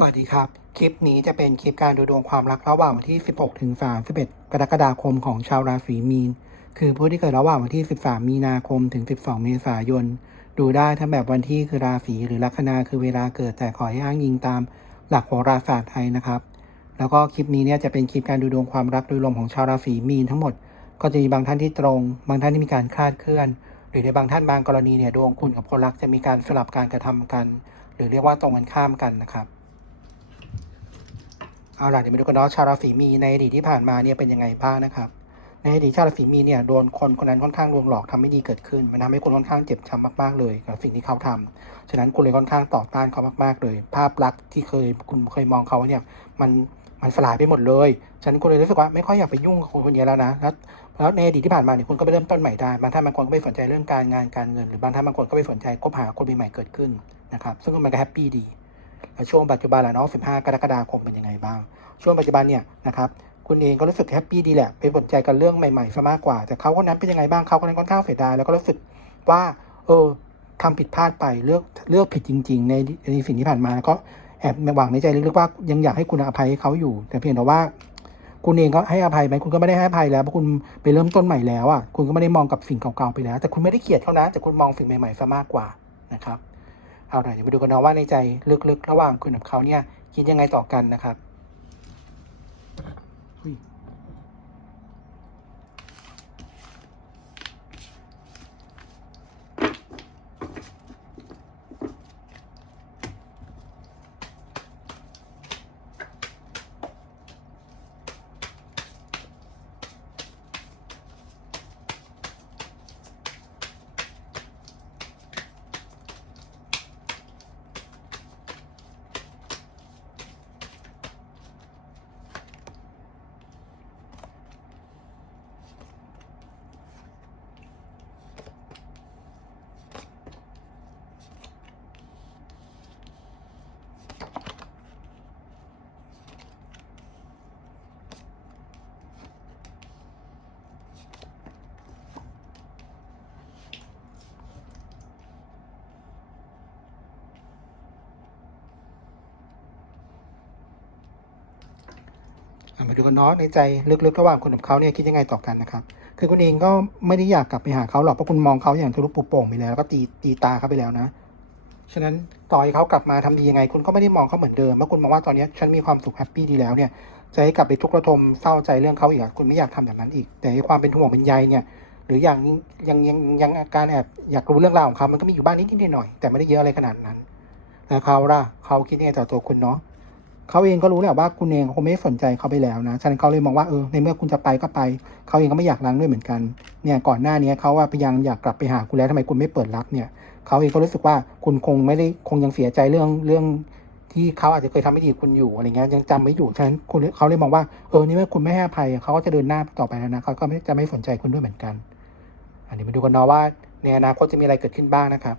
สวัสดีครับ คลิปนี้จะเป็นคลิปการดูดวงความรักระหว่างวันที่ 16 ถึง 31 กรกฎาคมของชาวราศีมีน คือผู้ที่เกิดระหว่างวันที่ 13 มีนาคมถึง 12 เมษายน ดูได้ทั้งแบบวันที่คือราศีหรือลัคนาคือเวลาเกิดแต่ขอให้อ้างอิงตามหลักโหราศาสตร์ไทยนะครับ แล้วก็คลิปนี้เนี่ยจะเป็นคลิปการดูดวงความรักโดยรวมของชาวราศีมีนทั้งหมด ก็จะมีบางท่านที่ตรง บางท่านที่มีการคลาดเคลื่อน หรือในบางท่านบางกรณีเนี่ยดวงคุณกับคนรักจะมีการสลับการกระทำกัน หรือเรียกว่าตรงกันข้ามกันนะครับ เอาล่ะเดี๋ยวมาดูกันเนาะชาวราศีมีในอดีตที่ผ่านมาเนี่ยเป็นยังไงบ้างนะครับในอดีตชาวราศีมีเนี่ยโดนคนคนนั้นค่อนข้างลวงหลอกทำไม่ดีเกิดขึ้น มันทำให้คุณค่อนข้างเจ็บช้ำมากๆเลยกับสิ่งที่เขาทำฉะนั้นคุณเลยค่อนข้างต่อต้านเขามากๆเลย ภาพลักษณ์ที่เคยคุณเคยมองเขาเนี่ยมันมันสลายไปหมดเลย ฉะนั้นคุณเลยรู้สึกว่าไม่ค่อยอยากไปยุ่งกับคนคนนี้แล้วนะแล้วแล้วในอดีตที่ผ่านมาเนี่ยคุณก็ไปเริ่มต้นใหม่ได้บางท่านบางคนก็ไปสนใจเรื่องการงานการเงิน หรือบางท่านบางคนก็ไปสนใจคบหาคนใหม่ๆเกิดขึ้นนะครับซึ่งมันก็แฮปปี้ดี ช่วงปัจจุบันและเนาะ15 กรกฎาคมเป็นยังไงบ้าง ช่วงปัจจุบันเนี่ยนะครับคุณเองก็รู้สึกแฮปปี้ดีแหละไปสนใจกับเรื่องใหม่ๆซะมากกว่า แต่เขาคนนั้นเป็นยังไงบ้างเขาคนนั้นค่อนข้างเสียดายแล้วก็รู้สึกว่า เออทำผิดพลาดไปเลือกเลือกผิดจริง ๆ ในในสิ่งที่ผ่านมาแล้วก็แอบหวังในใจลึกๆว่ายังอยากให้คุณอภัยให้เขาอยู่ แต่เพียงแต่ว่า คุณเองก็ให้อภัยไหมคุณก็ไม่ได้ให้อภัยแล้วเพราะคุณไปเริ่มต้นใหม่แล้วอะคุณก็ไม่ได้มองกับสิ่งเก่าๆไปแล้ว แต่คุณไม่ได้เกลียดเขานะแต่คุณมองสิ่งใหม่ๆซะมากกว่านะครับ เอาหน่อยเดี๋ยวไปดูกันนะว่าในใจลึกๆ ระหว่างคุณกับเขาเนี่ยคิดยังไงต่อกันนะครับ อยอะมาดูกันเนาะในใจลึกๆระหว่างคุณกับเขาเนี่ยคิดยังไงต่อกันนะครับ คือคุณเองก็ไม่ได้อยากกลับไปหาเขาหรอกเพราะคุณมองเขาอย่างทะลุปุโป่งไปแล้วก็ตีตีตาเขาไปแล้วนะ ฉะนั้นต่อให้เขากลับมาทำดียังไง คุณก็ไม่ได้มองเขาเหมือนเดิมเมื่อคุณมองว่าตอนนี้ฉันมีความสุขแฮปปี้ดีแล้วเนี่ยจะให้กลับไปทุกข์ระทมเศร้าใจเรื่องเขาอีกคุณไม่อยากทำแบบนั้นอีก แต่ความเป็นห่วงเป็นใยเนี่ยหรืออย่างยังยังยังอาการแอบอยากรู้เรื่องราวของเขามันก็มีอยู่บ้างนิดๆหน่อยแต่ไม่ได้เยอะอะไรขนาดนั้นแล้วเขาล่ะเขาคิดยังไงต่อตัวคุณเนาะ เขาเองก็รู้แหละว่าคุณเองคงไม่สนใจเขาไปแล้วนะฉะนั้นเขาเลยมองว่าเออในเมื่อคุณจะไปก็ไป เขาเองก็ไม่อยากล้างด้วยเหมือนกันเนี่ยก่อนหน้านี้เขาว่าพยายามอยากกลับไปหาคุณแล้วทำไมคุณไม่เปิดรับเนี่ยเขาเองก็รู้สึกว่าคุณคงไม่ได้คงยังเสียใจเรื่องเรื่องที่เขาอาจจะเคยทำไม่ดีคุณอยู่อะไรเงี้ยยังจำไม่อยู่ฉะนั้นคุณเขาเลยมองว่าเออนี่เมื่อคุณไม่ให้อภัยเขาก็จะเดินหน้าต่อไปแล้วนะเขาก็จะไม่สนใจคุณด้วยเหมือนกัน อันนี้มาดูกันเนาะว่าในอนาคตจะมีอะไรเกิดขึ้นบ้างนะครับ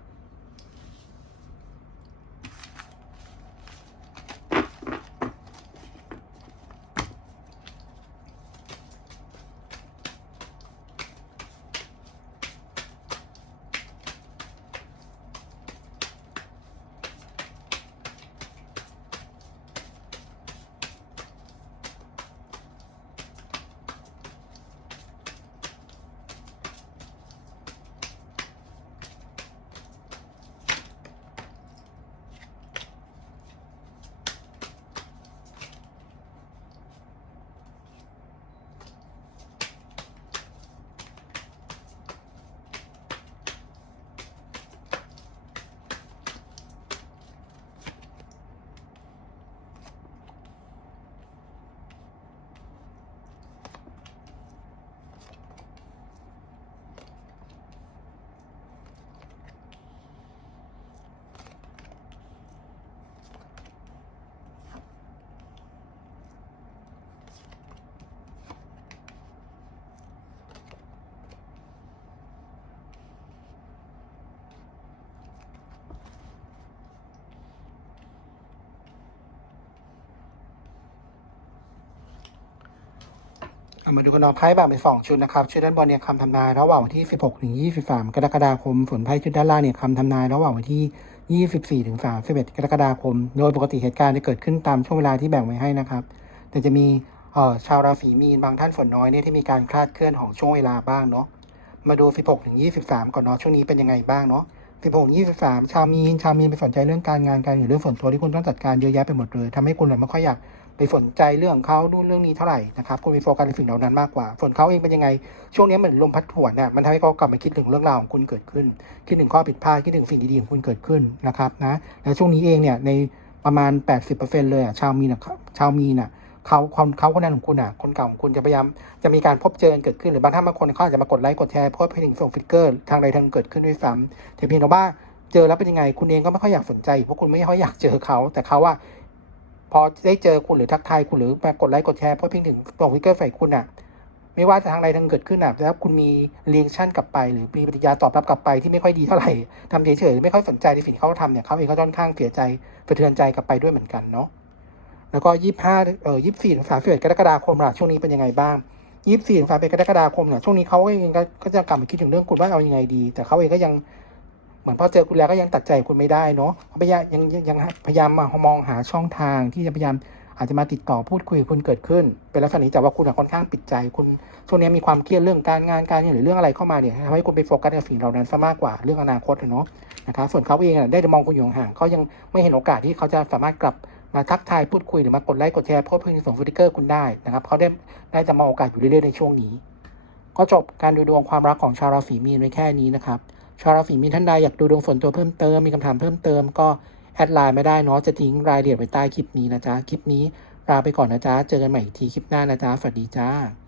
เอามาดูกันเนาะไพ่แบบเป็นสองชุดนะครับ ชุดด้านบนเนี่ยคำทำนายระหว่างวันที่ 16 ถึง 23 กรกฎาคม ส่วนไพ่ชุดด้านล่างเนี่ยคำทำนายระหว่างวันที่ 24 ถึง 31 กรกฎาคม โดยปกติเหตุการณ์จะเกิดขึ้นตามช่วงเวลาที่แบ่งไว้ให้นะครับ แต่จะมีชาวราศีมีนบางท่านฝนน้อยเนี่ยที่มีการคลาดเคลื่อนของช่วงเวลาบ้างเนาะ มาดู 16 ถึง 23 ก่อนเนาะ ช่วงนี้เป็นยังไงบ้างเนาะ 16 23 ชาวมีน ชาวมีนไปสนใจเรื่องการงานการเงินเรื่องส่วนตัวที่คุณต้องจัดการเยอะแยะไปหมดเลยทำให้คุณเนี่ยไม่ค่อยอยาก ไปสนใจเรื่องเขานู่นเรื่องนี้เท่าไหร่นะครับคุณมีโฟกัสในสิ่งเหล่านั้นมากกว่าส่วนเขาเองเป็นยังไง ช่วงนี้เหมือนลมพัดหวนเนี่ยมันทำให้เขากลับมาคิดถึงเรื่องราวของคุณเกิดขึ้น คิดถึงข้อผิดพลาดคิดถึงสิ่งดีๆของคุณเกิดขึ้นนะครับนะแล้วช่วงนี้เองเนี่ยในประมาณ 80%เลยอะชาวมีนอะชาวมีน่ะเขาความเขาคนนั้นของคุณอะคนเก่าของคุณจะพยายามจะมีการพบเจอกันเกิดขึ้นหรือบางท่านบางคนเขาอาจจะมากดไลค์กดแชร์โพสต์ไปถึงส่งฟิกเกอร์ทางใดทางหนึ่งเกิดขึ้นด้วยซ้ำแต่เพียงแต่ว่าเจอแล้วเป็นยังไงคุณเองก็ไม่ค่อยอยากสนใจเพราะคุณไม่ค่อยอยากเจอเขาแต่เขาว่า พอได้เจอคุณหรือทักทายคุณหรือมากดไลค์กดแชร์โพสต์เพียงถึงส่งฟิกเกอร์ใส่คุณอะ ไม่ว่าจะทางใดทางเกิดขึ้นอะแล้วคุณมีเรียกชั่นกลับไป หรือมีปฏิกิริยาตอบรับกลับไปที่ไม่ค่อยดีเท่าไหร่ทำเฉยๆหรือไม่ค่อยสนใจในสิ่งเขาทำเนี่ยเขาเองก็ค่อนข้างเสียใจสะเทือนใจกลับไปด้วยเหมือนกันเนาะแล้วก็ยี่ห้าเอ่อยี่สี่ถึงสามสิบเอ็ดกรกฎาคมล่ะช่วงนี้เป็นยังไงบ้างยี่สี่ถึงสามสิบเอ็ดกรกฎาคมเนี่ยช่วงนี้เขาเองก็ก็จะกลับมาคิดถึงเรื่องคุณว่าเอายังไงดี แต่เขาเองก็ยัง เหมือนพอเจอคุณแล้วก็ยังตัดใจคุณไม่ได้เนาะพยายามยังยังพยายามมองหาช่องทางที่จะพยายามอาจจะมาติดต่อพูดคุยกับคุณเกิดขึ้น เป็นลักษณะนี้แต่ว่าคุณค่อนข้างปิดใจ คุณช่วงนี้มีความเครียดเรื่องการงานการเงินหรือเรื่องอะไรเข้ามาเนี่ยทำให้คุณไปโฟกัสกับสิ่งเหล่านั้นซะมากกว่าเรื่องอนาคตเนาะนะครับส่วนเขาเองได้มองคุณอยู่ห่างเขายังไม่เห็นโอกาสที่เขาจะสามารถกลับมาทักทายพูดคุยหรือมากดไลค์กดแชร์โพสต์เพื่อส่งสติกเกอร์คุณได้นะครับเขาได้ได้จะมองโอกาสอยู่เรื่อยๆในช่วงนี้ ก็จบการดูดวงความรักของชาวราศีมีนไว้แค่นี้นะครับ ชาวราศีมีนท่านใดอยากดูดวงส่วนตัวเพิ่มเติมมีคำถามเพิ่มเติมก็แอดไลน์ไม่ได้เนาะจะทิ้งรายละเอียดไว้ใต้คลิปนี้นะจ๊ะคลิปนี้ลาไปก่อนนะจ๊ะเจอกันใหม่อีกทีคลิปหน้านะจ๊ะสวัสดีจ้า